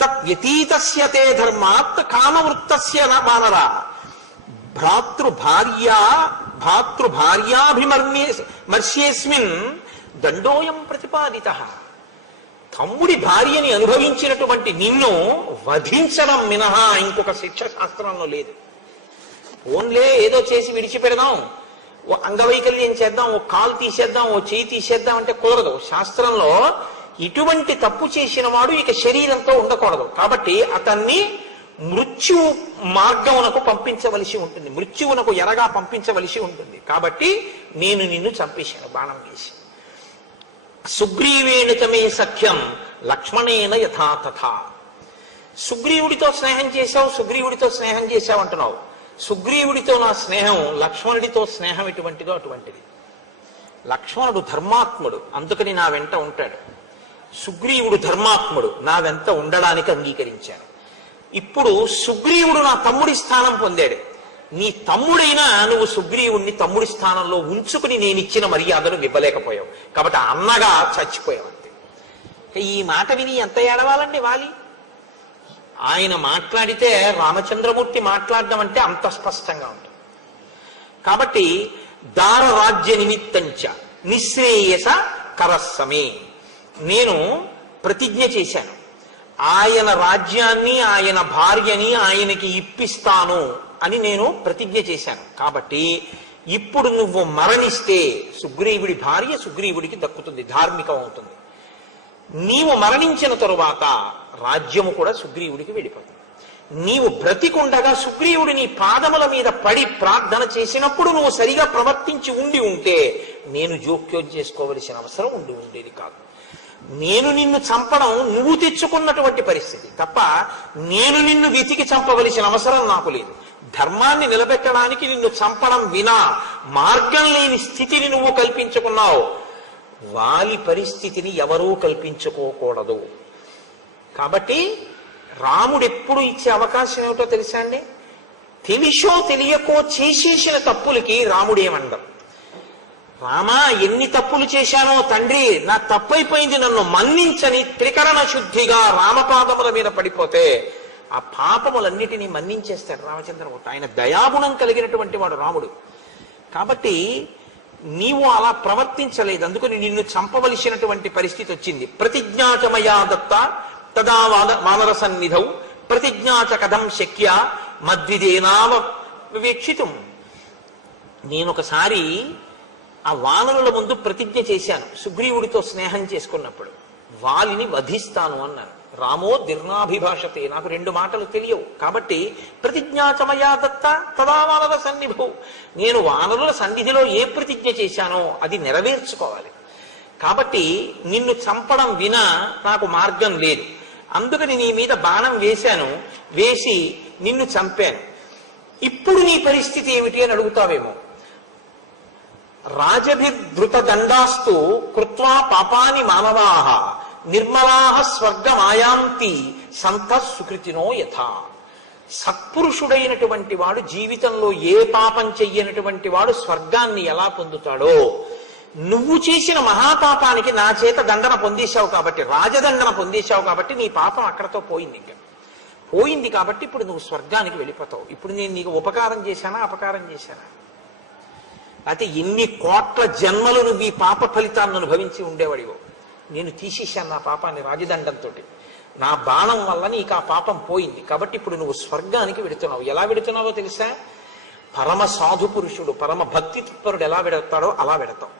తత్ వ్యతీతస్య తే ధర్మాత్ కామవృత్తస్య వానర భ్రాతృభార్యాభిమర్ష్యేస్మిన్ దండోయం ప్రతిపాదితః. తమ్ముడి భార్యని అనుభవించినటువంటి నిన్ను వధించడం మినహా ఇంకొక శిక్ష శాస్త్రంలో లేదు. ఓన్లే ఏదో చేసి విడిచిపెడదాం, ఓ అంగవైకల్యం చేద్దాం, ఓ కాలు తీసేద్దాం, ఓ చేయి తీసేద్దాం అంటే కుదరదు. శాస్త్రంలో ఇటువంటి తప్పు చేసిన వాడు ఇక శరీరంతో ఉండకూడదు. కాబట్టి అతన్ని మృత్యు మార్గమునకు పంపించవలసి ఉంటుంది, మృత్యువునకు ఎరగా పంపించవలసి ఉంటుంది. కాబట్టి నేను నిన్ను చంపేశాను బాణం వేసి. సుగ్రీవేణ చమే సఖ్యం లక్ష్మణేన యథా తథా. సుగ్రీవుడితో స్నేహం చేశావు, సుగ్రీవుడితో స్నేహం చేశావు అంటున్నావు. సుగ్రీవుడితో నా స్నేహం లక్ష్మణుడితో స్నేహం ఎటువంటిదో అటువంటిది. లక్ష్మణుడు ధర్మాత్ముడు, అందుకని నా వెంట ఉంటాడు. సుగ్రీవుడు ధర్మాత్ముడు, నా వెంట ఉండడానికి అంగీకరించాను. ఇప్పుడు సుగ్రీవుడు నా తమ్ముడి స్థానం పొందాడు. నీ తమ్ముడైనా నువ్వు సుగ్రీవుణ్ణి తమ్ముడి స్థానంలో ఉంచుకుని నేను ఇచ్చిన మర్యాదను ఇవ్వలేకపోయావు. కాబట్టి అన్నగా చచ్చిపోయావు అంతే. ఈ మాట విని ఎంత ఏడవాలండి వాలి. ఆయన మాట్లాడితే రామచంద్రమూర్తి మాట్లాడడం అంటే అంత స్పష్టంగా ఉంటుంది. కాబట్టి దార రాజ్య నిమిత్తంచ నిశ్రేయస కరస్సమే, నేను ప్రతిజ్ఞ చేశాను, ఆయన రాజ్యాన్ని ఆయన భార్యని ఆయనకి ఇప్పిస్తాను అని నేను ప్రతిజ్ఞ చేశాను. కాబట్టి ఇప్పుడు నువ్వు మరణిస్తే సుగ్రీవుడి భార్య సుగ్రీవుడికి దక్కుతుంది, ధార్మికం అవుతుంది. నీవు మరణించిన తరువాత రాజ్యము కూడా సుగ్రీవుడికి వెళ్ళిపోతుంది. నీవు బ్రతికుండగా సుగ్రీవుడు నీ పాదముల మీద పడి ప్రార్థన చేసినప్పుడు నువ్వు సరిగా ప్రవర్తించి ఉంటే నేను జోక్యం చేసుకోవలసిన అవసరం ఉండేది కాదు. నేను నిన్ను చంపడం నువ్వు తెచ్చుకున్నటువంటి పరిస్థితి తప్ప నేను నిన్ను వెతికి చంపవలసిన అవసరం నాకు లేదు. ధర్మాన్ని నిలబెట్టడానికి నిన్ను చంపడం వినా మార్గం లేని స్థితిని నువ్వు కల్పించుకున్నావు. వాలి పరిస్థితిని ఎవరూ కల్పించుకోకూడదు. కాబట్టి రాముడు ఎప్పుడు ఇచ్చే అవకాశం ఏమిటో తెలుసా అండి? తెలిసో తెలియకో చేసేసిన తప్పులకి రాముడు ఏమండరు. రామా, ఎన్ని తప్పులు చేశానో తండ్రి, నా తప్పైపోయింది, నన్ను మన్నించని త్రికరణ శుద్ధిగా రామపాదముల మీద పడిపోతే ఆ పాపములన్నిటినీ మన్నించేస్తాడు రామచంద్రమూర్తి. ఆయన దయాగుణం కలిగినటువంటి వాడు రాముడు. కాబట్టి నీవు అలా ప్రవర్తించలేదు, అందుకని నిన్ను చంపవలసినటువంటి పరిస్థితి వచ్చింది. ప్రతిజ్ఞాచమయా దత్త తదా వానర సన్నిధౌ ప్రతిజ్ఞాచ కథం శక్య మద్విదేనావ వివేక్షితం. నేనొకసారి ఆ వానరుల ముందు ప్రతిజ్ఞ చేశాను. సుగ్రీవుడితో స్నేహం చేసుకున్నప్పుడు వాలిని వధిస్తాను అన్నాను. రామో దీర్ణాభిభాషతే, నాకు రెండు మాటలు తెలియవు. కాబట్టి ప్రతిజ్ఞాచమయా దత్త తదా వానర సన్నిధౌ, నేను వానరుల సన్నిధిలో ఏ ప్రతిజ్ఞ చేశానో అది నెరవేర్చుకోవాలి. కాబట్టి నిన్ను చంపడం వినా నాకు మార్గం లేదు. అందుకని నీ మీద బాణం వేశాను, వేసి నిన్ను చంపాను. ఇప్పుడు నీ పరిస్థితి ఏమిటి అని అడుగుతావేమో. రాజభిధృత దండాస్తు కృత్వా పాపాని మానవాః నిర్మలాః స్వర్గమాయాంతి సంతః సుకృతినో యథా. సత్పురుషుడైనటువంటి వాడు జీవితంలో ఏ పాపం చెయ్యనటువంటి వాడు స్వర్గాన్ని ఎలా పొందుతాడో, నువ్వు చేసిన మహాపాపానికి నా చేత దండన పొందేశావు కాబట్టి, రాజదండన పొందేశావు కాబట్టి నీ పాపం అక్కడతో పోయింది. ఇంకా పోయింది కాబట్టి ఇప్పుడు నువ్వు స్వర్గానికి వెళ్ళిపోతావు. ఇప్పుడు నేను నీకు ఉపకారం చేశానా అపకారం చేశానా? అయితే ఎన్ని కోట్ల జన్మలు నువ్వు ఈ పాప ఫలితాన్ని అనుభవించి ఉండేవాడివో. నేను తీసేశాను నా పాపాన్ని రాజదండంతో. నా బాణం వల్ల నీకు ఆ పాపం పోయింది. కాబట్టి ఇప్పుడు నువ్వు స్వర్గానికి వెడుతున్నావు. ఎలా వెడుతున్నావో తెలుసా? పరమ సాధు పురుషుడు, పరమ భక్తి తత్పరుడు ఎలా వెడతాడో అలా వెడతావు.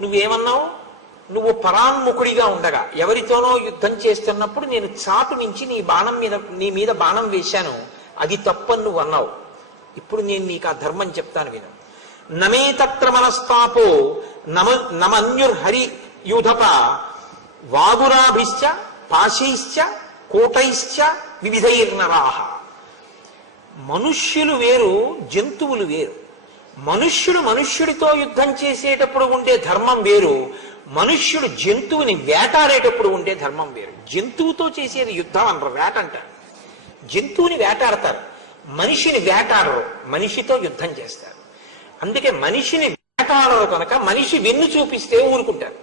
నువ్వేమన్నావు? నువ్వు పరాన్ముఖుడిగా ఉండగా ఎవరితోనో యుద్ధం చేస్తున్నప్పుడు నేను చాటు నుంచి నీ మీద బాణం వేశాను, అది తప్పని నువ్వు అన్నావు. ఇప్పుడు నేను నీకు ఆ ధర్మం చెప్తాను విను. నమే తత్ర మనస్తాపో నమన్యుర్హరి యూధప వాగురాభిశ్చ పాశైశ్చ కోటైశ్చ వివిధైర్నరాహ. మనుష్యులు వేరు, జంతువులు వేరు. మనుష్యుడు మనుష్యుడితో యుద్ధం చేసేటప్పుడు ఉండే ధర్మం వేరు, మనుష్యుడు జంతువుని వేటాడేటప్పుడు ఉండే ధర్మం వేరు. జంతువుతో చేసేది యుద్ధం అనరు, వేట అంటారు. జంతువుని వేటాడతారు, మనిషిని వేటాడరు, మనిషితో యుద్ధం చేస్తారు. అందుకే మనిషిని వేటాడరు కనుక మనిషి వెన్ను చూపిస్తే ఊరుకుంటారు,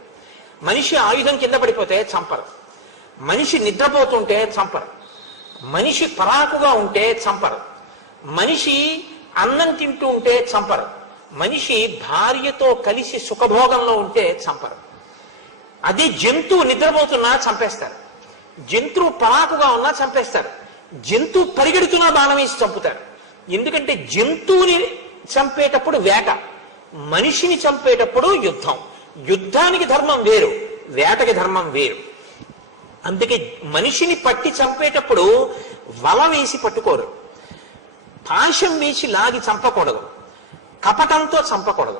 మనిషి ఆయుధం కింద పడిపోతే చంపరు. మనిషి నిద్రపోతుంటే చంపరు, మనిషి పరాకుగా ఉంటే చంపరు, మనిషి అన్నం తింటూ ఉంటే చంపరు, మనిషి భార్యతో కలిసి సుఖభోగంలో ఉంటే చంపరు. అది జంతువు నిద్రపోతున్నా చంపేస్తారు, జంతువు పరాకుగా ఉన్నా చంపేస్తారు, జంతువు పరిగెడుతున్నా బాణం వేసి చంపుతారు. ఎందుకంటే జంతువుని చంపేటప్పుడు వేట, మనిషిని చంపేటప్పుడు యుద్ధం. యుద్ధానికి ధర్మం వేరు, వేటకి ధర్మం వేరు. అందుకే మనిషిని పట్టి చంపేటప్పుడు వల వేసి పట్టుకోరు, పాశం వేసి లాగి చంపకూడదు, కపటంతో చంపకూడదు.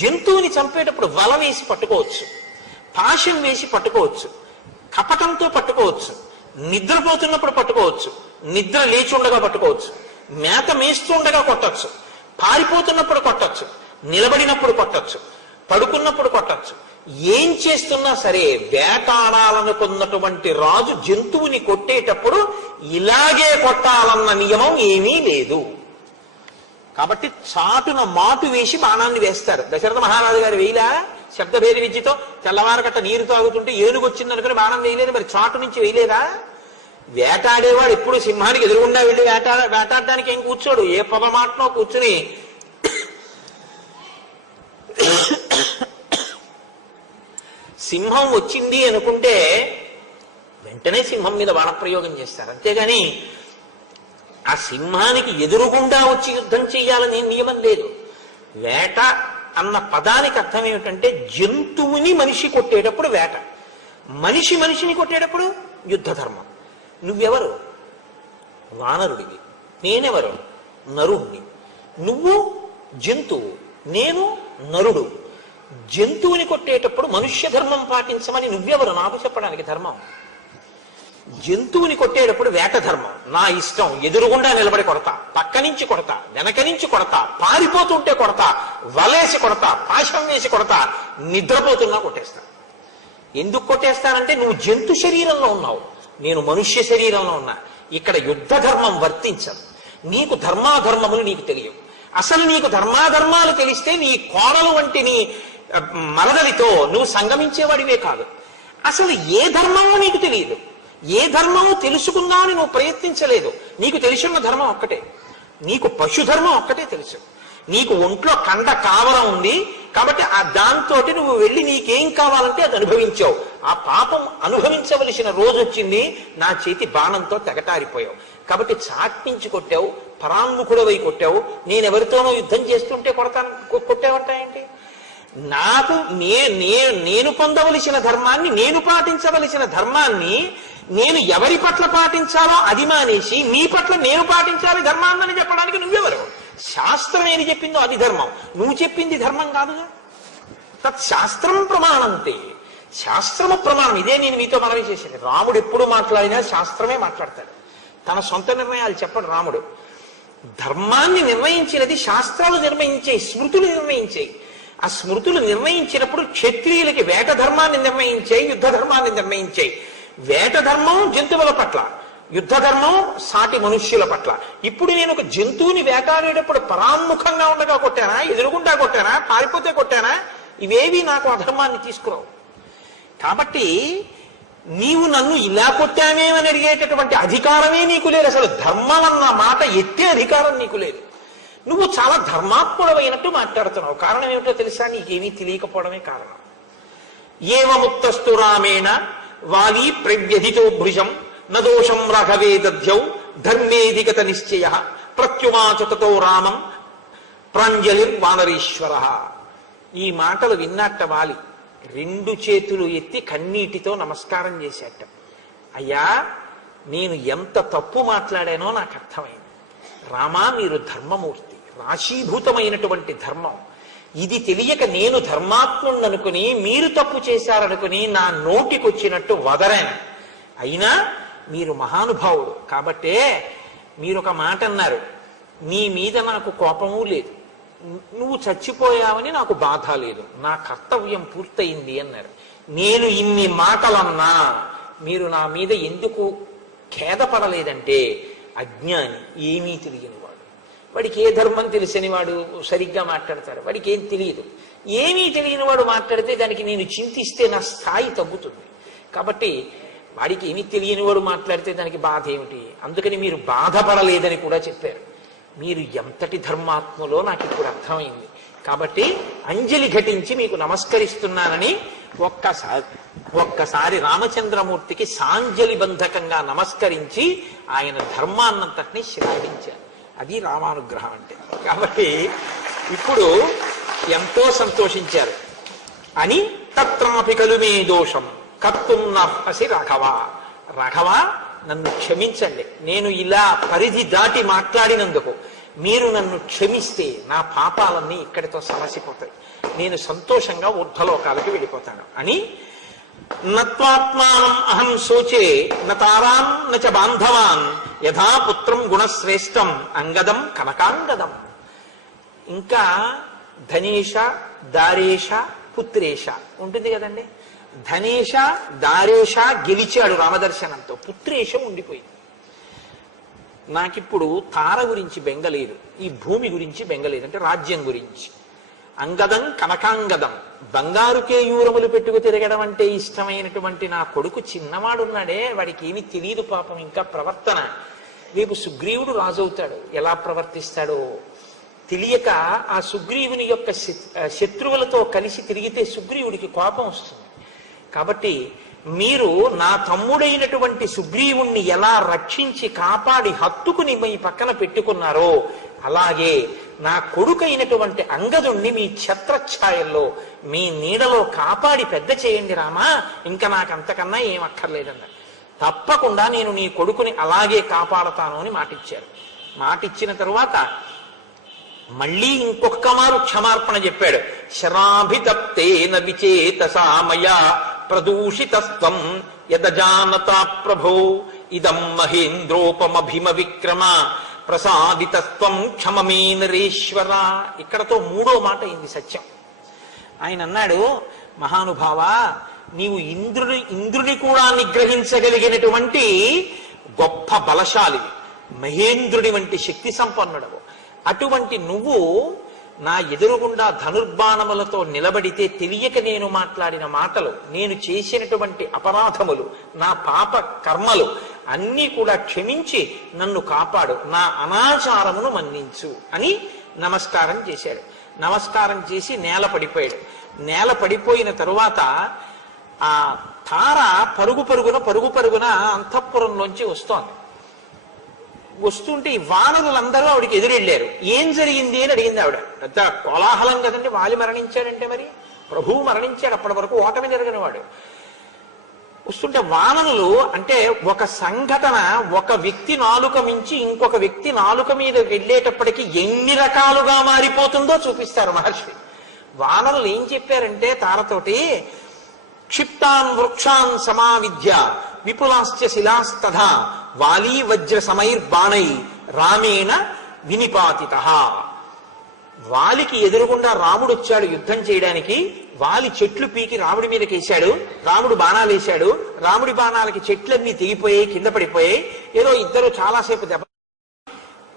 జంతువుని చంపేటప్పుడు వల వేసి పట్టుకోవచ్చు, పాశం వేసి పట్టుకోవచ్చు, కపటంతో పట్టుకోవచ్చు, నిద్రపోతున్నప్పుడు పట్టుకోవచ్చు, నిద్ర లేచి ఉండగా పట్టుకోవచ్చు, మేత మేస్తుండగా కొట్టచ్చు, పారిపోతున్నప్పుడు కొట్టచ్చు, నిలబడినప్పుడు కొట్టచ్చు, పడుకున్నప్పుడు కొట్టచ్చు. ఏం చేస్తున్నా సరే వేటాడాలనుకున్నటువంటి రాజు జంతువుని కొట్టేటప్పుడు ఇలాగే కొట్టాలన్న నియమం ఏమీ లేదు. కాబట్టి చాటున మాటు వేసి బాణాన్ని వేస్తారు. దశరథ మహారాజు గారు వేయిలా శబ్దభేరి విద్యతో తెల్లవారగట్ట నీరు తాగుతుంటే ఏనుగు వచ్చిందనుకుని బాణం వేయలేదు, మరి చాటు నుంచి వేయలేదా? వేటాడేవాడు ఎప్పుడు సింహానికి ఎదురుగుండా వెళ్ళి వేటాడడానికి ఏం కూర్చోడు, ఏ పొగమాటనో కూర్చుని సింహం వచ్చింది అనుకుంటే వెంటనే సింహం మీద బాణప్రయోగం చేస్తారు. అంతేగాని ఆ సింహానికి ఎదురుగుండా వచ్చి యుద్ధం చేయాలని నియమం లేదు. వేట అన్న పదానికి అర్థం ఏమిటంటే జంతువుని మనిషి కొట్టేటప్పుడు వేట, మనిషి మనిషిని కొట్టేటప్పుడు యుద్ధ ధర్మం. నువ్వెవరు? వానరుడివి. నేనెవరు? నరుణ్ణి. నువ్వు జంతువు, నేను నరుడు. జంతువుని కొట్టేటప్పుడు మనుష్య ధర్మం పాటించమని నువ్వెవరు నాకు చెప్పడానికి ధర్మం? జంతువుని కొట్టేటప్పుడు వేట ధర్మం. నా ఇష్టం, ఎదురుగుండా నిలబడి కొడతా, పక్క నుంచి కొడతా, వెనక నుంచి కొడతా, పారిపోతుంటే కొడతా, వలేసి కొడతా, పాశం వేసి కొడతా, నిద్రపోతున్నా కొట్టేస్తా. ఎందుకు కొట్టేస్తానంటే నువ్వు జంతు శరీరంలో ఉన్నావు, నేను మనుష్య శరీరంలో ఉన్నా. ఇక్కడ యుద్ధ ధర్మం వర్తించదు. నీకు ధర్మాధర్మములు నీకు తెలియవు. అసలు నీకు ధర్మాధర్మాలు తెలిస్తే నీ కోడలు వంటి నీ మరదలితో నువ్వు సంగమించేవాడివే కాదు. అసలు ఏ ధర్మమో నీకు తెలియదు, ఏ ధర్మమో తెలుసుకుందామని నువ్వు ప్రయత్నించలేదు. నీకు తెలిసిన ధర్మం ఒక్కటే, నీకు పశుధర్మం ఒక్కటే తెలుసు. నీకు ఒంట్లో కండ కావరం ఉంది కాబట్టి ఆ దాంతో నువ్వు వెళ్ళి నీకేం కావాలంటే అది అనుభవించావు. ఆ పాపం అనుభవించవలసిన రోజు వచ్చింది, నా చేతి బాణంతో తెగటారిపోయావు. కాబట్టి చాటించి కొట్టావు, పరాముఖుడవై కొట్టావు. నేనెవరితోనో యుద్ధం చేస్తుంటే కొట్టావంటాయండి. నాకు నేను పొందవలసిన ధర్మాన్ని, నేను పాటించవలసిన ధర్మాన్ని నేను ఎవరి పట్ల పాటించాలో అది మానేసి నీ పట్ల నేను పాటించాలి ధర్మాన్ని చెప్పడానికి నువ్వెవరు? శాస్త్రం ఏది చెప్పిందో అది ధర్మం, నువ్వు చెప్పింది ధర్మం కాదుగా. తత్శాస్త్రం ప్రమాణంతే, శాస్త్రము ప్రమాణం. ఇదే నేను మీతో మనవి చేసేది. రాముడు ఎప్పుడు మాట్లాడినా శాస్త్రమే మాట్లాడతాడు, తన సొంత నిర్ణయాలు చెప్పడు రాముడు. ధర్మాన్ని నిర్ణయించినది శాస్త్రాలు నిర్ణయించాయి, స్మృతులు నిర్ణయించాయి. ఆ స్మృతులు నిర్ణయించినప్పుడు క్షత్రియులకి వేట ధర్మాన్ని నిర్ణయించాయి, యుద్ధ ధర్మాన్ని నిర్ణయించాయి. వేట ధర్మం జంతువుల పట్ల, యుద్ధ ధర్మం సాటి మనుష్యుల పట్ల. ఇప్పుడు నేను ఒక జంతువుని వేటాడేటప్పుడు పరాముఖంగా ఉండగా కొట్టానా, ఎదురుగుండా కొట్టానా, పారిపోతే కొట్టానా? ఇవేవి నాకు అధర్మాన్ని తీసుకురావు. కాబట్టి నీవు నన్ను ఇలా కొట్టానేమని అడిగేటటువంటి అధికారమే నీకు లేదు. అసలు ధర్మం అన్న మాట ఎత్తే అధికారం నీకు లేదు. నువ్వు చాలా ధర్మాత్ముడమైనట్టు మాట్లాడుతున్నావు. కారణం ఏమిటో తెలుసా? నీకేమీ తెలియకపోవడమే కారణం. ఏవముక్తస్తు రామేణ వాలి ప్రవ్యధితో భృజం నదోషం రాఘవే దధ్యౌ ధర్మేధిగత నిశ్చయ ప్రత్యుమాచతో రామం ప్రాంజలిర్వానరీశ్వర. ఈ మాటలు విన్నట్ట వాలి రెండు చేతులు ఎత్తి కన్నీటితో నమస్కారం చేసేట. అయ్యా, నేను ఎంత తప్పు మాట్లాడానో నాకు అర్థమైంది. రామా, మీరు ధర్మమూర్తి, రాశీభూతమైనటువంటి ధర్మం. ఇది తెలియక నేను ధర్మాత్ముడనుకుని మీరు తప్పు చేశారనుకుని నా నోటికొచ్చినట్టు వదరాను. అయినా మీరు మహానుభావుడు కాబట్టే మీరు ఒక మాట అన్నారు, నీ మీద నాకు కోపము లేదు, నువ్వు చచ్చిపోయావని నాకు బాధ లేదు, నా కర్తవ్యం పూర్తయింది అన్నారు. నేను ఇన్ని మాటలన్నా మీరు నా మీద ఎందుకు ఖేదపడలేదంటే అజ్ఞాని, ఏమీ తెలియని వాడు. వాడికి ఏ ధర్మం తెలిసని వాడు సరిగ్గా మాట్లాడతాడు, వాడికి ఏం తెలియదు. ఏమీ తెలియని వాడు మాట్లాడితే దానికి నేను చింతిస్తే నా స్థాయి తగ్గుతుంది. కాబట్టి వాడికి ఏమీ తెలియని వాడు మాట్లాడితే దానికి బాధ ఏమిటి? అందుకని మీరు బాధపడలేదని కూడా చెప్పారు. మీరు ఎంతటి ధర్మాత్మలో నాకు ఇప్పుడు అర్థమైంది. కాబట్టి అంజలి ఘటించి మీకు నమస్కరిస్తున్నానని ఒక్కసారి రామచంద్రమూర్తికి సాంజలి బంధకంగా నమస్కరించి ఆయన ధర్మాన్నంతటినీ శ్లాఘించారు. అది రామానుగ్రహం అంటే. కాబట్టి ఇప్పుడు ఎంతో సంతోషించారు. అని తత్రాపి కలు మే దోషం కర్తుం నర్హసి రాఘవ. రాఘవ, నన్ను క్షమించండి. నేను ఇలా పరిధి దాటి మాట్లాడినందుకు మీరు నన్ను క్షమిస్తే నా పాపాలన్నీ ఇక్కడితో సమసిపోతాయి. నేను సంతోషంగా ఊర్ధ్వలోకాలకు వెళ్ళిపోతాను అని నత్వాత్మానం అహం శోచే నతారాం నచ బాంధవాన్ యథా పుత్రం గుణశ్రేష్టం అంగదం కనకాంగదం. ఇంకా ధనేష దారేష పుత్రేష ఉంటుంది కదండి. ధనేష దారేష గెలిచాడు రామదర్శనంతో, పుత్రేషం ఉండిపోయింది. నాకిప్పుడు తార గురించి బెంగలేదు, ఈ భూమి గురించి బెంగలేదు, అంటే రాజ్యం గురించి. అంగదం కనకాంగదం, బంగారు కేయూరములు పెట్టుకు తిరగడం అంటే ఇష్టమైనటువంటి నా కొడుకు చిన్నవాడున్నాడే, వాడికి ఏమీ తెలియదు పాపం ఇంకా ప్రవర్తన. రేపు సుగ్రీవుడు రాజవుతాడు, ఎలా ప్రవర్తిస్తాడో తెలియక ఆ సుగ్రీవుని యొక్క శత్రువులతో కలిసి తిరిగితే సుగ్రీవుడికి కోపం వస్తుంది. కాబట్టి మీరు నా తమ్ముడైనటువంటి సుగ్రీవుణ్ణి ఎలా రక్షించి కాపాడి హత్తుకుని మీ పక్కన పెట్టుకున్నారో అలాగే నా కొడుకైనటువంటి అంగదుణ్ణి మీ ఛత్రఛాయల్లో మీ నీడలో కాపాడి పెద్ద చేయండి రామా, ఇంకా నాకు అంతకన్నా ఏం అక్కర్లేదన్న. తప్పకుండా నేను నీ కొడుకుని అలాగే కాపాడతాను అని మాటిచ్చారు. మాటిచ్చిన తరువాత మళ్ళీ ఇంకొక మారు క్షమార్పణ చెప్పాడు. శరాభితప్తేన విచేతసా మయా ప్రదూషితస్త్వం యదజానతా ప్రభో ఇదం మహేంద్రోపమభిమ విక్రమ ప్రసాదితస్త్వం క్షమమే నరేశ్వర. ఇక్కడతో మూడో మాట అయింది సత్యం. ఆయన అన్నాడు, మహానుభావ, నీవు ఇంద్రుని కూడా నిగ్రహించగలిగినటువంటి గొప్ప బలశాలివి, మహేంద్రుడి వంటి శక్తి సంపన్నుడవు. అటువంటి నువ్వు నా ఎదురుగుండా ధనుర్బాణములతో నిలబడితే తెలియక నేను మాట్లాడిన మాటలు, నేను చేసినటువంటి అపరాధములు, నా పాప కర్మలు అన్నీ కూడా క్షమించి నన్ను కాపాడు, నా అనాచారమును మన్నించు అని నమస్కారం చేశాడు. నమస్కారం చేసి నేల పడిపోయాడు. నేల పడిపోయిన తరువాత ఆ తార పరుగు పరుగున అంతఃపురంలోంచి వస్తోంది. వస్తుంటే ఈ వానరులందరూ ఆవిడికి ఎదురెళ్ళారు. ఏం జరిగింది అని అడిగింది ఆవిడ. పెద్ద కోలాహలం కదండి, వాలి మరణించాడంటే మరి ప్రభువు మరణించాడు, అప్పటి వరకు ఓటమి జరగని వాడు. వస్తుంటే వానరులు అంటే ఒక సంఘటన ఒక వ్యక్తి నాలుక మించి ఇంకొక వ్యక్తి నాలుక మీద వెళ్ళేటప్పటికి ఎన్ని రకాలుగా మారిపోతుందో చూపిస్తారు మహర్షి. వానరులు ఏం చెప్పారంటే తారతోటి, క్షిప్తాన్ వృక్షాన్ సమావిద్య విపులాశ్చ శిలాస్తథా వాలీ వజ్ర సమైర్బాణై రామేణ వినిపాతితః. వాలికి ఎదురుగుండా రాముడు వచ్చాడు యుద్ధం చేయడానికి. వాలి చెట్లు పీకి రాముడి మీదకేశాడు, రాముడు బాణాలు వేశాడు. రాముడి బాణాలకి చెట్లన్నీ తెగిపోయాయి, కింద పడిపోయాయి. ఏదో ఇద్దరు చాలాసేపు దెబ్బ.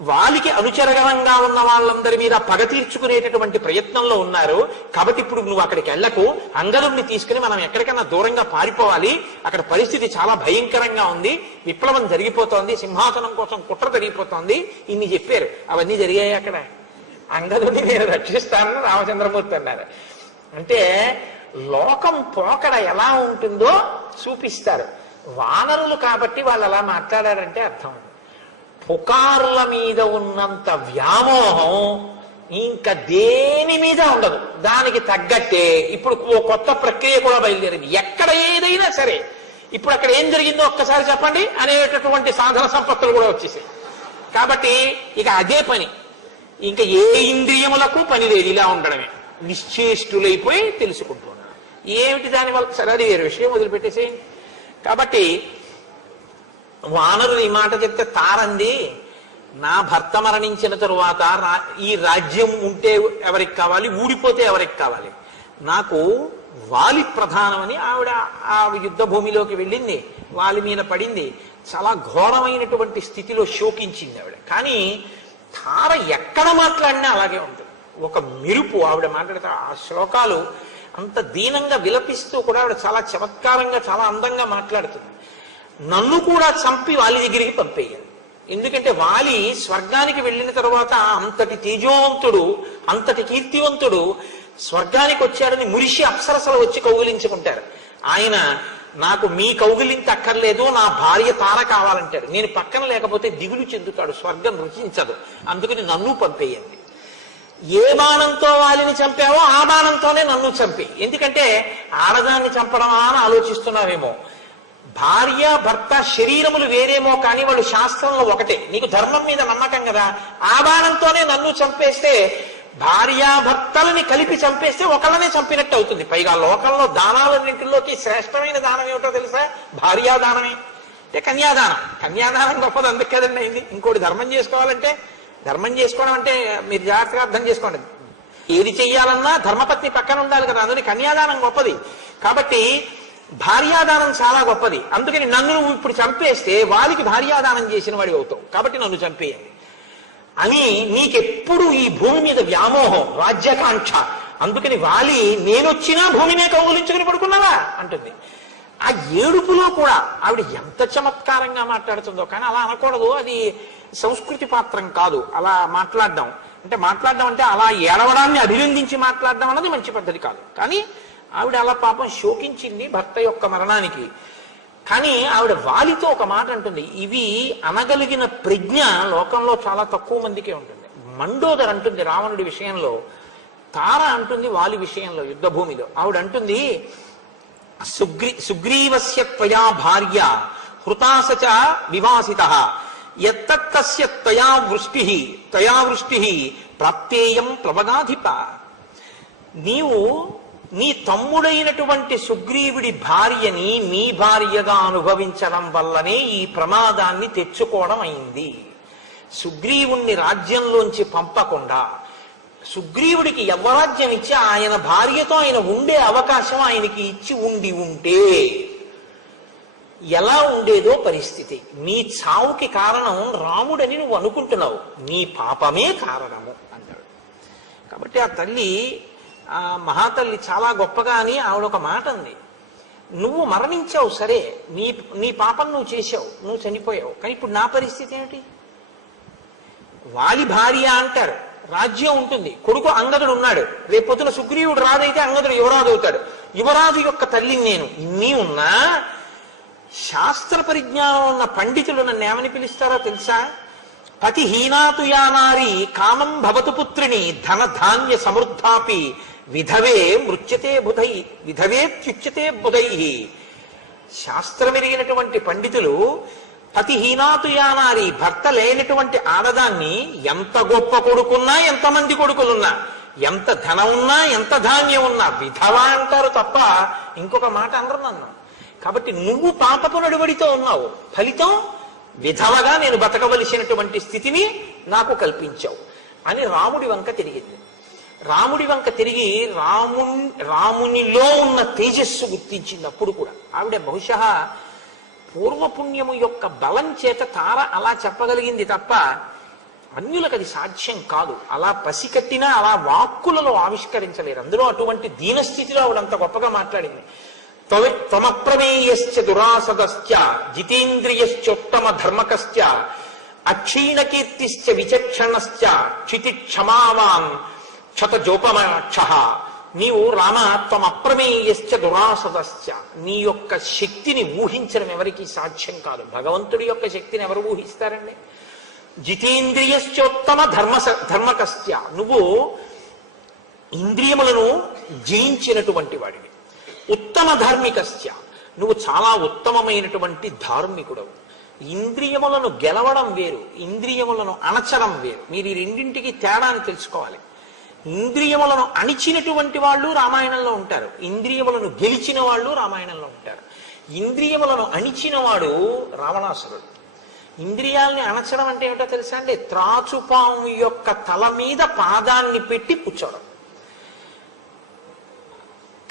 వాలికి అనుచరగణంగా ఉన్న వాళ్ళందరి మీద పగ తీర్చుకునేటటువంటి ప్రయత్నంలో ఉన్నారు. కాబట్టి ఇప్పుడు నువ్వు అక్కడికి వెళ్ళకు, అంగదుణ్ణి తీసుకుని మనం ఎక్కడికన్నా దూరంగా పారిపోవాలి, అక్కడ పరిస్థితి చాలా భయంకరంగా ఉంది, విప్లవం జరిగిపోతోంది, సింహాసనం కోసం కుట్ర జరిగిపోతోంది, ఇన్ని చెప్పారు. అవన్నీ జరిగాయి. అక్కడ అంగదుణ్ణి నేను రక్షిస్తానని రామచంద్రమూర్తి అన్నారు. అంటే లోకం పోకడ ఎలా ఉంటుందో చూపిస్తారు. వానరులు కాబట్టి వాళ్ళు అలా మాట్లాడారంటే అర్థం. పుకారుల మీద ఉన్నంత వ్యామోహం ఇంకా దేని మీద ఉండదు. దానికి తగ్గట్టే ఇప్పుడు కొత్త ప్రక్రియ కూడా బయలుదేరింది. ఎక్కడ ఏదైనా సరే ఇప్పుడు అక్కడ ఏం జరిగిందో ఒక్కసారి చెప్పండి అనేటటువంటి సాధన సంపత్తులు కూడా వచ్చేసాయి. కాబట్టి ఇక అదే పని, ఇంకా ఏ ఇంద్రియములకు పని లేదు, ఇలా ఉండడమే. నిశ్చేష్టులైపోయి తెలుసుకుంటున్నాడు. ఏమిటి దానివల్ల? సరే, అది వేరే విషయం, వదిలిపెట్టేసేయండి. కాబట్టి వానరులు ఈ మాట చెప్తే తారంది, నా భర్త మరణించిన తరువాత ఈ రాజ్యం ఉంటే ఎవరికి కావాలి, ఊడిపోతే ఎవరికి కావాలి? నాకు వాలి ప్రధానమని ఆవిడ ఆ యుద్ధ భూమిలోకి వెళ్ళింది, వాలి మీద పడింది, చాలా ఘోరమైనటువంటి స్థితిలో శోకించింది ఆవిడ. కానీ తార ఎక్కడ మాట్లాడినా అలాగే ఉంటుంది. ఒక మెరుపు ఆవిడ మాట్లాడితే ఆ శ్లోకాలు అంత దీనంగా విలపిస్తూ కూడా ఆవిడ చాలా చమత్కారంగా చాలా అందంగా మాట్లాడుతుంది. నన్ను కూడా చంపి వాలి దగ్గరికి పంపేయాలి. ఎందుకంటే వాలి స్వర్గానికి వెళ్ళిన తర్వాత అంతటి తేజోవంతుడు, అంతటి కీర్తివంతుడు స్వర్గానికి వచ్చాడని మురిషి అప్సరసలు వచ్చి కౌగిలించుకుంటారు. ఆయన నాకు మీ కౌగిలింత అక్కర్లేదు, నా భార్య తార కావాలంటాడు. నేను పక్కన లేకపోతే దిగులు చెందుతాడు, స్వర్గం రుచించదు, అందుకని నన్ను పంపేయండి. ఏ బాణంతో వాలిని చంపావో ఆ బాణంతోనే నన్ను చంపి. ఎందుకంటే ఆడదాన్ని చంపడమా అని ఆలోచిస్తున్నావేమో. భార్య భర్త శరీరములు వేరేమో కానీ వాళ్ళు శాస్త్రంలో ఒకటే. నీకు ధర్మం మీద నమ్మకం కదా, ఆ బాణంతోనే నన్ను చంపేస్తే, భార్యాభర్తలని కలిపి చంపేస్తే ఒకళ్ళనే చంపినట్టు అవుతుంది. పైగా లోకంలో దానాలన్నింటిలోకి శ్రేష్టమైన దానం ఏమిటో తెలుసా? భార్యాదానమే. అంటే కన్యాదానం. కన్యాదానం గొప్పది, అందుకు కదండి అయింది. ఇంకోటి ధర్మం చేసుకోవాలంటే, ధర్మం చేసుకోవడం అంటే మీరు జాగ్రత్తగా అర్థం చేసుకోండి, ఏది చెయ్యాలన్నా ధర్మపత్ని పక్కన ఉండాలి కదా, అందుకని కన్యాదానం గొప్పది. కాబట్టి భార్యాదానం చాలా గొప్పది. అందుకని నన్ను నువ్వు ఇప్పుడు చంపేస్తే వారికి భార్యాదానం చేసిన వాడి అవుతావు, కాబట్టి నన్ను చంపేయండి అని నీకెప్పుడు ఈ భూమి మీద వ్యామోహం, రాజ్యాకాంక్ష. అందుకని వాలి నేనొచ్చినా భూమినే కౌగులించుకుని పడుకున్నావా అంటుంది. ఆ ఏడుపులో కూడా ఆవిడ ఎంత చమత్కారంగా మాట్లాడుతుందో. కానీ అలా అనకూడదు, అది సంస్కృతి పాత్రం కాదు అలా మాట్లాడడం. అంటే అలా ఏడవడాన్ని అభినందించి మాట్లాడడం అన్నది మంచి పద్ధతి కాదు. కానీ ఆవిడ అలా పాపం శోకించింది భర్త యొక్క మరణానికి. కానీ ఆవిడ వాలితో ఒక మాట అంటుంది, ఇవి అనగలిగిన ప్రజ్ఞ లోకంలో చాలా తక్కువ మందికే ఉంటుంది. మండోదర్ అంటుంది రావణుడి విషయంలో, తార అంటుంది వాలి విషయంలో యుద్ధభూమిలో. ఆవిడ అంటుంది, సుగ్రీవస్య త్వయా భార్య హృతాసచ వివాసితః యత్తస్య త్వయా వృష్టి ప్రాప్తేయం ప్లవగాధిప. నీవు నీ తమ్ముడైనటువంటి సుగ్రీవుడి భార్యని నీ భార్యగా అనుభవించడం వల్లనే ఈ ప్రమాదాన్ని తెచ్చుకోవడం అయింది. సుగ్రీవుణ్ణి రాజ్యంలోంచి పంపకుండా సుగ్రీవుడికి యవ్వరాజ్యం ఇచ్చి ఆయన భార్యతో ఆయన ఉండే అవకాశం ఆయనకి ఇచ్చి ఉంటే ఎలా ఉండేదో పరిస్థితి. నీ చావుకి కారణం రాముడని నువ్వు అనుకుంటున్నావు, నీ పాపమే కారణము అన్నాడు. కాబట్టి ఆ తల్లి, ఆ మహాతల్లి చాలా గొప్పగా అని ఆవిడ ఒక మాట అంది, నువ్వు మరణించావు సరే, నీ పాపం నువ్వు చేశావు, నువ్వు చనిపోయావు, కానీ ఇప్పుడు నా పరిస్థితి ఏమిటి? వాలి భార్య అంటారు, రాజ్యం ఉంటుంది, కొడుకు అంగదుడు ఉన్నాడు, రేపొద్దున సుగ్రీవుడు రాదైతే అంగదుడు యువరాజు అవుతాడు, యువరాజు యొక్క తల్లిని నేను. ఇన్ని ఉన్నా శాస్త్ర పరిజ్ఞానం ఉన్న పండితులు నన్ను ఏమని పిలుస్తారో తెలుసా? పతి హీనాతు యానారి కామం భవతు పుత్రిని ధన ధాన్య సమృద్ధాపి విధవే మృత్యతే బుధై విధవేత్యుచ్యతే బుధై. శాస్త్రమెరిగినటువంటి పండితులు పతిహీనాతు యానారి, భర్త లేనటువంటి ఆడదాన్ని ఎంత గొప్ప కొడుకున్నా, ఎంతమంది కొడుకులున్నా, ఎంత ధనం ఉన్నా, ఎంత ధాన్యం ఉన్నా విధవ అంటారు తప్ప ఇంకొక మాట అనరు నన్ను. కాబట్టి నువ్వు పాపపు నడువడితో ఉన్నావు, ఫలితం విధవగా నేను బతకవలసినటువంటి స్థితిని నాకు కల్పించావు అని రాముడి వంక తిరిగింది. రాముడి వంక తిరిగి రామునిలో ఉన్న తేజస్సు గుర్తించింది. అప్పుడు కూడా ఆవిడ బహుశా పూర్వపుణ్యము యొక్క బలం చేత తార అలా చెప్పగలిగింది తప్ప అన్యులకు అది సాధ్యం కాదు. అలా పసికట్టినా అలా వాక్కులలో ఆవిష్కరించలేరు. అందులో అటువంటి దీనస్థితిలో ఆవిడంత గొప్పగా మాట్లాడింది. త్వమప్రమేయశ్చ దురాసదశ్చ జితేంద్రియశ్చోత్తమ ధర్మకశ్చ అక్షీణకీర్తిశ్చ విచక్షణశ్చ క్షితి క్షమావాన్ క్షతజోపమాక్షః. నీవు రామ త్వమప్రమేయశ్చ దురాసదశ్చ, నీ యొక్క శక్తిని ఊహించడం ఎవరికి సాధ్యం కాదు. భగవంతుడి యొక్క శక్తిని ఎవరు ఊహిస్తారండి? జితేంద్రియశ్చోత్తమ ధర్మకశ్చ, నువ్వు ఇంద్రియములను జయించినటువంటి వాడివి. ఉత్తమ ధార్మికశ్చ, నువ్వు చాలా ఉత్తమమైనటువంటి ధార్మికుడవు. ఇంద్రియములను గెలవడం వేరు, ఇంద్రియములను అణచడం వేరు. మీరు ఈ రెండింటికి తేడాన్ని తెలుసుకోవాలి. ఇంద్రియములను అణిచినటువంటి వాళ్ళు రామాయణంలో ఉంటారు, ఇంద్రియములను గెలిచిన వాళ్ళు రామాయణంలో ఉంటారు. ఇంద్రియములను అణిచినవాడు రావణాసురుడు. ఇంద్రియాలని అణచడం అంటే ఏమిటో తెలుసా అండి? త్రాచుపాము యొక్క తల మీద పాదాన్ని పెట్టి కూర్చోవడం.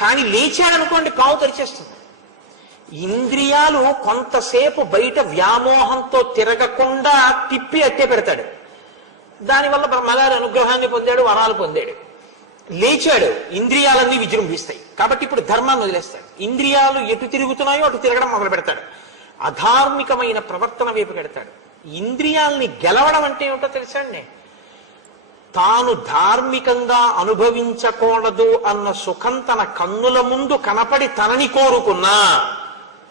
కానీ లేచాడనుకోండి పావు తెరిచేస్తుంది. ఇంద్రియాలు కొంతసేపు బయట వ్యామోహంతో తిరగకుండా తిప్పి అట్టే పెడతాడు. దానివల్ల బ్రహ్మగారి అనుగ్రహాన్ని పొందాడు, వరాలు పొందాడు. లేచాడు, ఇంద్రియాలన్నీ విజృంభిస్తాయి. కాబట్టి ఇప్పుడు ధర్మాన్ని వదిలేస్తాడు. ఇంద్రియాలు ఎటు తిరుగుతున్నాయో అటు తిరగడం మొదలు పెడతాడు. అధార్మికమైన ప్రవర్తన వైపు పెడతాడు. ఇంద్రియాల్ని గెలవడం అంటే ఏమిటో తెలుసా అండి? తాను ధార్మికంగా అనుభవించకూడదు అన్న సుఖం తన కన్నుల ముందు కనపడి తనని కోరుకున్నా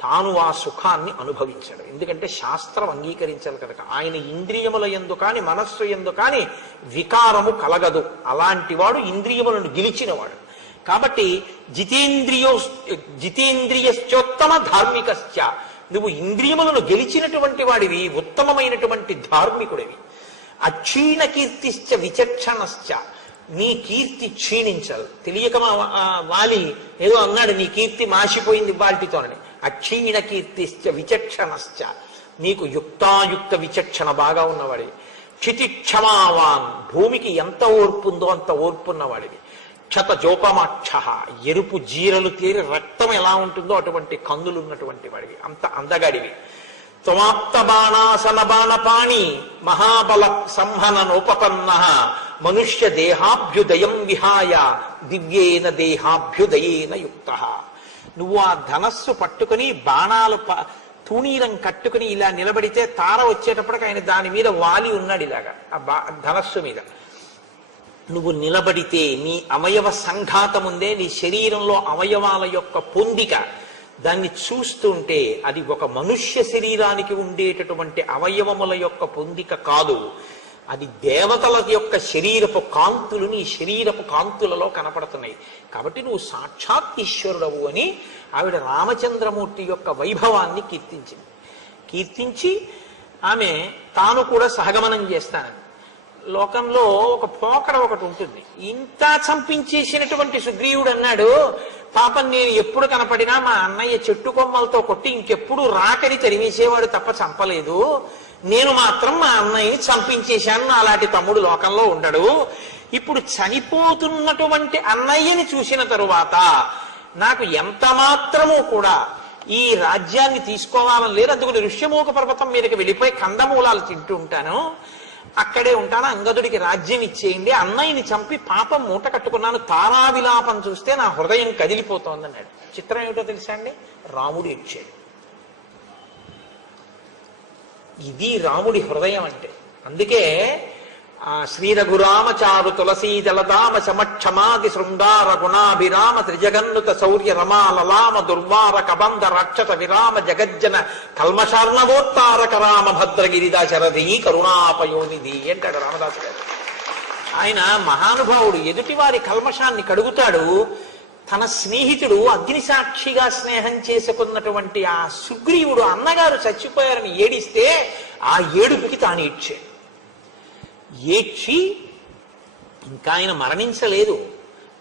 తాను ఆ సుఖాన్ని అనుభవించాడు. ఎందుకంటే శాస్త్రం అంగీకరించాలి కనుక. ఆయన ఇంద్రియముల యందు కాని మనస్సు యందు కాని వికారము కలగదు. అలాంటి వాడు ఇంద్రియములను గెలిచినవాడు. కాబట్టి జితేంద్రియశ్చోత్తమ ధార్మికశ్చ, నువ్వు ఇంద్రియములను గెలిచినటువంటి వాడివి, ఉత్తమమైనటువంటి ధార్మికుడివి. అక్షీణ కీర్తిశ్చ విచక్షణశ్చ, నీ కీర్తి క్షీణించదు. తెలియక వాలి ఏదో అన్నాడు, నీ కీర్తి మాసిపోయింది వాటితోనని. అక్షీణ కీర్తిశ్చ విచక్షణశ్చ, నీకు యుక్తాయుక్త విచక్షణ బాగా ఉన్నవాడివి. క్షితిక్షమావాన్, భూమికి ఎంత ఓర్పు ఉందో అంత ఓర్పు ఉన్నవాడివి. క్షత జోపమాక్ష, ఎరుపు జీరలు తేరి రక్తం ఎలా ఉంటుందో అటువంటి కందులు ఉన్నటువంటి వాడివి, అంత అందగాడివి. త్వమాప్త బాణాసన బాణపాణి మహాబల సంహననోపపన్న మనుష్య దేహాభ్యుదయం విహాయ దివ్యేన దేహాభ్యుదయేన యుక్త. నువ్వు ఆ ధనస్సు పట్టుకుని బాణాలు తూణీరం కట్టుకుని ఇలా నిలబడితే తార వచ్చేటప్పటికి ఆయన దాని మీద వాలి ఉన్నాడు ఇలాగా ఆ ధనస్సు మీద. నువ్వు నిలబడితే నీ అవయవ సంఘాతముందే, నీ శరీరంలో అవయవాల యొక్క పొందిక, దాన్ని చూస్తుంటే అది ఒక మనుష్య శరీరానికి ఉండేటటువంటి అవయవముల యొక్క పొందిక కాదు, అది దేవతల యొక్క శరీరపు కాంతులు నీ శరీరపు కాంతులలో కనపడుతున్నాయి. కాబట్టి నువ్వు సాక్షాత్ ఈశ్వరుడవు అని ఆవిడ రామచంద్రమూర్తి యొక్క వైభవాన్ని కీర్తించింది. కీర్తించి ఆమె తాను కూడా సహగమనం చేస్తానని. లోకంలో ఒక పోకడ ఒకటి ఉంటుంది. ఇంత చంపించేసినటువంటి సుగ్రీవుడు అన్నాడు, పాపం నేను ఎప్పుడు కనపడినా మా అన్నయ్య చెట్టు కొమ్మలతో కొట్టి ఇంకెప్పుడు రాకని తరిమేసేవాడు తప్ప చంపలేదు, నేను మాత్రం మా అన్నయ్యని చంపించేశాను, అలాంటి తమ్ముడు లోకంలో ఉండడు. ఇప్పుడు చనిపోతున్నటువంటి అన్నయ్యని చూసిన తరువాత నాకు ఎంత మాత్రమూ కూడా ఈ రాజ్యాన్ని తీసుకోవాలని లేదు. అందుకని ఋష్యమూక పర్వతం మీదకి వెళ్ళిపోయి కందమూలాలు తింటూ ఉంటాను, అక్కడే ఉంటాను, అంగదుడికి రాజ్యం ఇచ్చేయండి, అన్నయ్యని చంపి పాపం మూట కట్టుకున్నాను, తారావిలాపం చూస్తే నా హృదయం కదిలిపోతోంది అన్నాడు. చిత్రం ఏమిటో తెలుసా అండి? రాముడు ఇచ్చాడు. ఇది రాముడి హృదయం అంటే. అందుకే శ్రీ రఘురామచారు తులసీ దళదామ సమక్షమాది శృంగార గుణాభిరామ త్రిజగన్నుత శౌర్య రమాలలామ దుర్వార కబంధ రాక్షస విరామ జగజ్జన కల్మశార్ణవోత్తారక రామ భద్రగిరిదా శరదీ కరుణాపయోనిధి అంటాడు రామదాసు గారు. ఆయన మహానుభావుడు, ఎదుటివారి కల్మషాన్ని కడుగుతాడు. తన స్నేహితుడు అగ్నిసాక్షిగా స్నేహం చేసుకున్నటువంటి ఆ సుగ్రీవుడు అన్నగారు చచ్చిపోయారని ఏడిస్తే ఆ ఏడుపుకి తాను ఏడ్చాడు. ఏడ్చి ఇంకా ఆయన మరణించలేదు,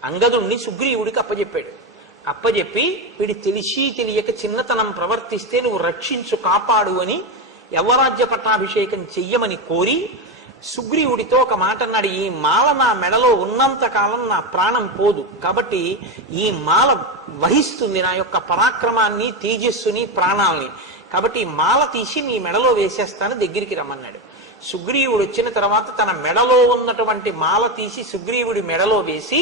అంగదుణ్ణి సుగ్రీవుడికి అప్పచెప్పాడు. అప్పచెప్పి వీడి తెలిసి తెలియక చిన్నతనం ప్రవర్తిస్తే నువ్వు రక్షించు కాపాడు అని యవ్వరాజ్య పట్టాభిషేకం చెయ్యమని కోరి సుగ్రీవుడితో ఒక మాట అన్నాడు, ఈ మాల నా మెడలో ఉన్నంత కాలం నా ప్రాణం పోదు, కాబట్టి ఈ మాల వహిస్తుంది నా యొక్క పరాక్రమాన్ని, తేజస్సుని, ప్రాణాలని, కాబట్టి ఈ మాల తీసి నీ మెడలో వేసేస్తాను, దగ్గరికి రమ్మన్నాడు. సుగ్రీవుడు వచ్చిన తర్వాత తన మెడలో ఉన్నటువంటి మాల తీసి సుగ్రీవుడి మెడలో వేసి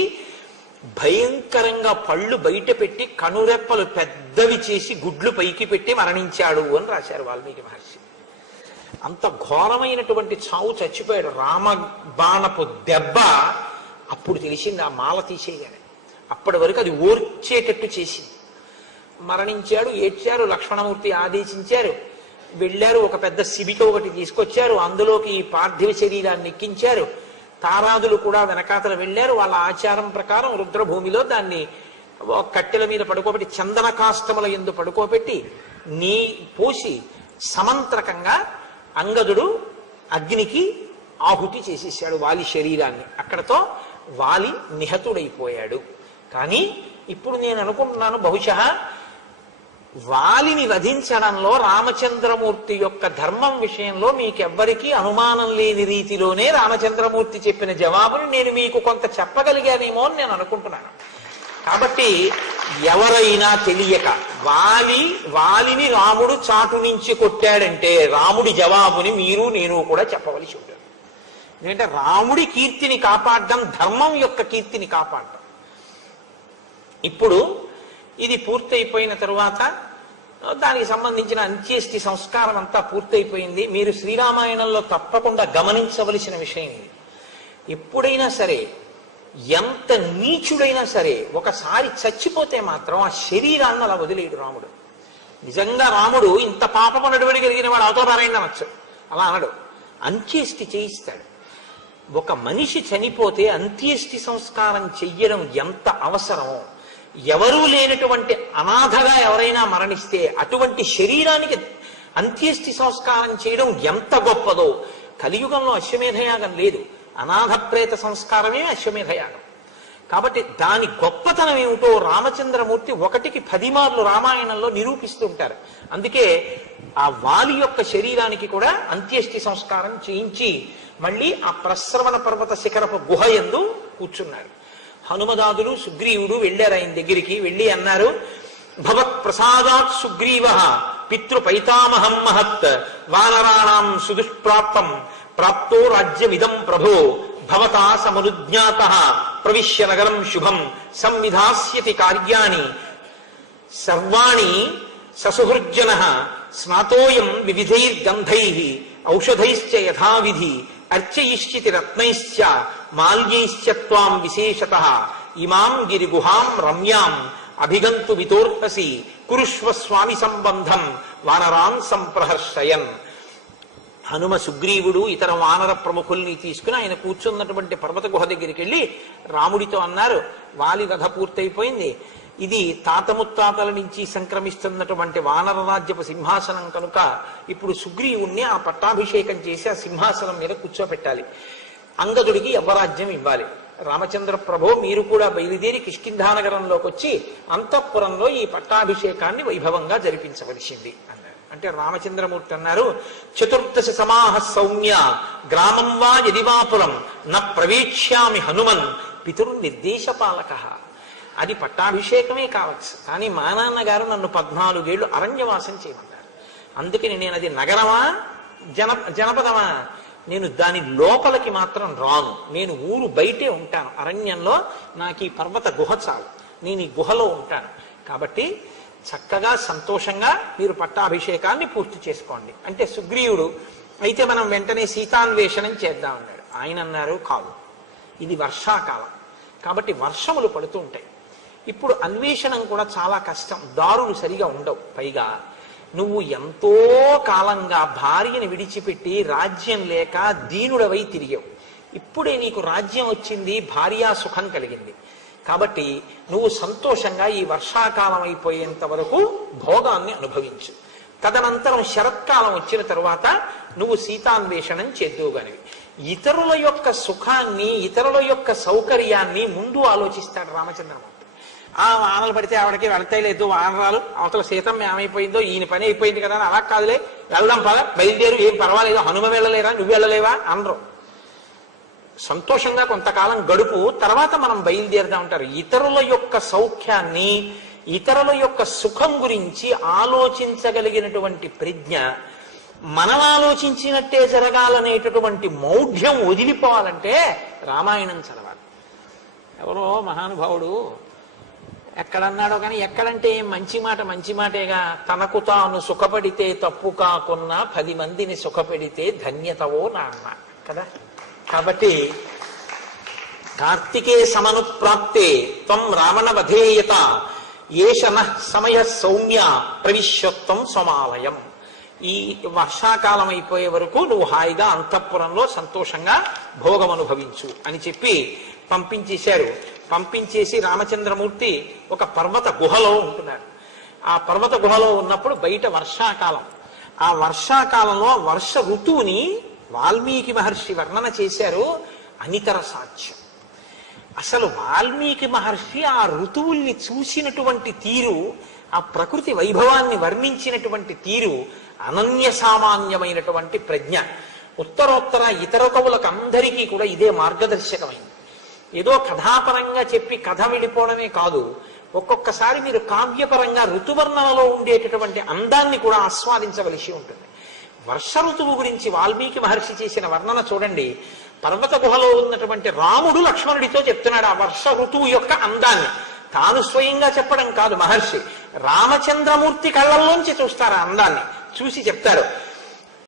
భయంకరంగా పళ్ళు బయట పెట్టి కనురెప్పలు పెద్దవి చేసి గుడ్లు పైకి పెట్టి మరణించాడు అని రాశారు వాల్మీకి మహర్షి. అంత ఘోరమైనటువంటి చావు చచ్చిపోయాడు. రామ బాణపు దెబ్బ అప్పుడు తెలిసింది ఆ మాల తీసేయగానే. అప్పటి వరకు అది ఓర్చేటట్టు చేసింది. మరణించాడు, ఏడ్చారు, లక్ష్మణమూర్తి ఆదేశించారు, వెళ్ళారు, ఒక పెద్ద శిబిక ఒకటి తీసుకొచ్చారు, అందులోకి ఈ పార్థివ శరీరాన్ని ఎక్కించారు. తారాదులు కూడా వెనకాతలు వెళ్ళారు. వాళ్ళ ఆచారం ప్రకారం రుద్రభూమిలో దాన్ని కట్టెల మీద పడుకోబెట్టి చందన కాష్టముల యందు పడుకోబెట్టి నీ పోసి సమంత్రకంగా అంగదుడు అగ్నికి ఆహుతి చేసేసాడు వాలి శరీరాన్ని. అక్కడతో వాలి నిహతుడైపోయాడు. కానీ ఇప్పుడు నేను అనుకుంటున్నాను, బహుశా వాలిని వధించడంలో రామచంద్రమూర్తి యొక్క ధర్మం విషయంలో మీకెవ్వరికీ అనుమానం లేని రీతిలోనే రామచంద్రమూర్తి చెప్పిన జవాబుని నేను మీకు కొంత చెప్పగలిగానేమో అని నేను అనుకుంటున్నాను. కాబట్టి ఎవరైనా తెలియక వాలిని రాముడు చాటు నుంచి కొట్టాడంటే రాముడి జవాబుని మీరు నేను కూడా చెప్పవలసి ఉంటుంది. ఎందుకంటే రాముడి కీర్తిని కాపాడడం, ధర్మం యొక్క కీర్తిని కాపాడడం. ఇప్పుడు ఇది పూర్తయిపోయిన తరువాత దానికి సంబంధించిన అంత్యేష్టి సంస్కారం అంతా పూర్తయిపోయింది. మీరు శ్రీరామాయణంలో తప్పకుండా గమనించవలసిన విషయం ఇది. ఎప్పుడైనా సరే, ఎంత నీచుడైనా సరే, ఒకసారి చచ్చిపోతే మాత్రం ఆ శరీరాన్ని అలా వదిలేడు రాముడు. నిజంగా రాముడు ఇంత పాపము నడువడి కలిగిన వాడు అవతారాయణ అనొచ్చు, అలా అనడు. అంత్యేష్టి చేయిస్తాడు. ఒక మనిషి చనిపోతే అంత్యేష్టి సంస్కారం చెయ్యడం ఎంత అవసరమో, ఎవరూ లేనటువంటి అనాథగా ఎవరైనా మరణిస్తే అటువంటి శరీరానికి అంత్యేష్టి సంస్కారం చేయడం ఎంత గొప్పదో. కలియుగంలో అశ్వమేధయాగం లేదు, అనాథ ప్రేత సంస్కారమే అశ్వమేధయాగం. కాబట్టి దాని గొప్పతనం ఏమిటో రామచంద్రమూర్తి 1కి 10 మార్లు రామాయణంలో నిరూపిస్తూ ఉంటారు. అందుకే ఆ వాలి యొక్క శరీరానికి కూడా అంత్యేష్టి సంస్కారం చేయించి మళ్ళీ ఆ ప్రశ్రవణ పర్వత శిఖరపు గుహ యందు కూర్చున్నాడు. హనుమదాదులు సుగ్రీవుడు వెళ్ళారు ఆయన దగ్గరికి. వెళ్ళి అన్నారు, భవత్ ప్రసాదాత్ సుగ్రీవ పితృపైతామహం మహత్ వానరాణాం సుదుష్ప్రాప్తం ప్రాప్తో రాజ్యమిదం ప్రభో భవతా సమనుజ్ఞాత ప్రవిశ్య నగరం శుభం సంవిధాస్యతి కార్యాణి సర్వాణి ససుహృజ్జన స్నాతోయం వివిధైర్గంధై ఔషధైశ్చ యథావిధి అర్చయిష్యతి రత్నైశ్చ మాల్యైశ్చ త్వాం విశేషతః ఇమాం గిరిగుహాం రమ్యాం అభిగంతు వితోర్హసి కురుష్వ స్వామి సంబంధం వానరాన్ సంప్రహర్షయన్. హనుమ సుగ్రీవుడు ఇతర వానర ప్రముఖుల్ని తీసుకుని ఆయన కూర్చున్నటువంటి పర్వత గుహ దగ్గరికి వెళ్ళి రాముడితో అన్నారు, వాలి వధ పూర్తయిపోయింది, ఇది తాత ముత్తాతల నుంచి సంక్రమిస్తున్నటువంటి వానర రాజ్యపు సింహాసనం కనుక ఇప్పుడు సుగ్రీవుణ్ణి ఆ పట్టాభిషేకం చేసి ఆ సింహాసనం మీద కూర్చోపెట్టాలి, అంగదుడికి యవ్వరాజ్యం ఇవ్వాలి. రామచంద్ర ప్రభో మీరు కూడా బయలుదేరి కిష్కింధానగరంలోకి వచ్చి అంతఃపురంలో ఈ పట్టాభిషేకాన్ని వైభవంగా జరిపించవలసింది అన్నారు. అంటే రామచంద్రమూర్తి అన్నారు, చతుర్దశ సమాహ సౌమ్య గ్రామం వా యదివాపురం న ప్రవేక్ష్యామి హనుమన్ పితృనిర్దేశపాలక. అది పట్టాభిషేకమే కావచ్చు, కానీ మా నాన్నగారు నన్ను 14 ఏళ్లు అరణ్యవాసం చేయమన్నారు. అందుకని నేను అది నగరమా జనపదమా, నేను దాని లోపలికి మాత్రం రాను, నేను ఊరు బయటే ఉంటాను, అరణ్యంలో నాకు ఈ పర్వత గుహ చాలు, నేను ఈ గుహలో ఉంటాను. కాబట్టి చక్కగా సంతోషంగా మీరు పట్టాభిషేకాన్ని పూర్తి చేసుకోండి అంటే సుగ్రీవుడు అయితే మనం వెంటనే సీతాన్వేషణం చేద్దాం అన్నాడు. ఆయన అన్నారు, కాదు, ఇది వర్షాకాలం కాబట్టి వర్షములు పడుతూ ఉంటాయి, ఇప్పుడు అన్వేషణం కూడా చాలా కష్టం, దారులు సరిగా ఉండవు, పైగా నువ్వు ఎంతో కాలంగా భార్యను విడిచిపెట్టి రాజ్యం లేక దీనుడవై తిరిగావు, ఇప్పుడే నీకు రాజ్యం వచ్చింది, భార్యా సుఖం కలిగింది, కాబట్టి నువ్వు సంతోషంగా ఈ వర్షాకాలం అయిపోయేంత వరకు భోగాన్ని అనుభవించు, తదనంతరం శరత్కాలం వచ్చిన తరువాత నువ్వు సీతాన్వేషణం చేద్దువుగానివి. ఇతరుల యొక్క సుఖాన్ని ఇతరుల యొక్క సౌకర్యాన్ని ముందు ఆలోచిస్తాడు రామచంద్రమూర్తి. ఆ వానలు పడితే ఆవిడకి వెళ్తాయి లేదు, వానరాలు అవతల సీతమ్మ ఏమైపోయిందో ఈయన పని అయిపోయింది కదా, అలా కాదులే వెళ్దాం పద బయలుదేరు, ఏం పర్వాలేదు, హనుమ వెళ్ళలేరా నువ్వు వెళ్ళలేవా అనరు. సంతోషంగా కొంతకాలం గడుపు, తర్వాత మనం బయలుదేరుదా ఉంటారు. ఇతరుల యొక్క సౌఖ్యాన్ని ఇతరుల యొక్క సుఖం గురించి ఆలోచించగలిగినటువంటి ప్రజ్ఞ, మనం ఆలోచించినట్టే జరగాలనేటటువంటి మౌఢ్యం వదిలిపోవాలంటే రామాయణం చదవాలి. ఎవరో మహానుభావుడు ఎక్కడన్నాడో కానీ, ఎక్కడంటే మంచి మాట మంచి మాటేగా, తనకు తాను సుఖపడితే తప్పు కాకున్నా 10 మందిని సుఖపెడితే ధన్యతవో నాన్న కదా. కాబట్టి కార్తికే సమనుప్రాప్తే త్వం రావణ వధేయత ఏషన సమయ సౌమ్య ప్రవిశ్వత్వం స్వమాలయం. ఈ వర్షాకాలం అయిపోయే వరకు నువ్వు హాయిగా అంతఃపురంలో సంతోషంగా భోగం అనుభవించు అని చెప్పి పంపించేశారు. పంపించేసి రామచంద్రమూర్తి ఒక పర్వత గుహలో ఉంటున్నారు. ఆ పర్వత గుహలో ఉన్నప్పుడు బయట వర్షాకాలం, ఆ వర్షాకాలంలో వర్ష ఋతువుని వాల్మీకి మహర్షి వర్ణన చేశారు. అనితర సాధ్యం. అసలు వాల్మీకి మహర్షి ఆ ఋతువుల్ని చూసినటువంటి తీరు, ఆ ప్రకృతి వైభవాన్ని వర్ణించినటువంటి తీరు అనన్య సామాన్యమైనటువంటి ప్రజ్ఞ. ఉత్తరోత్తర ఇతర కవులకు అందరికీ కూడా ఇదే మార్గదర్శకమైంది. ఏదో కథాపరంగా చెప్పి కథ విడిపోవడమే కాదు, ఒక్కొక్కసారి మీరు కావ్యపరంగా ఋతువర్ణనలో ఉండేటటువంటి అందాన్ని కూడా ఆస్వాదించవలసి ఉంటుంది. వర్ష ఋతువు గురించి వాల్మీకి మహర్షి చేసిన వర్ణన చూడండి. పర్వత గుహలో ఉన్నటువంటి రాముడు లక్ష్మణుడితో చెప్తున్నాడు ఆ వర్ష ఋతువు యొక్క అందాన్ని. తాను స్వయంగా చెప్పడం కాదు మహర్షి, రామచంద్రమూర్తి కళ్ళల్లోంచి చూస్తారు ఆ అందాన్ని. చూసి చెప్తారు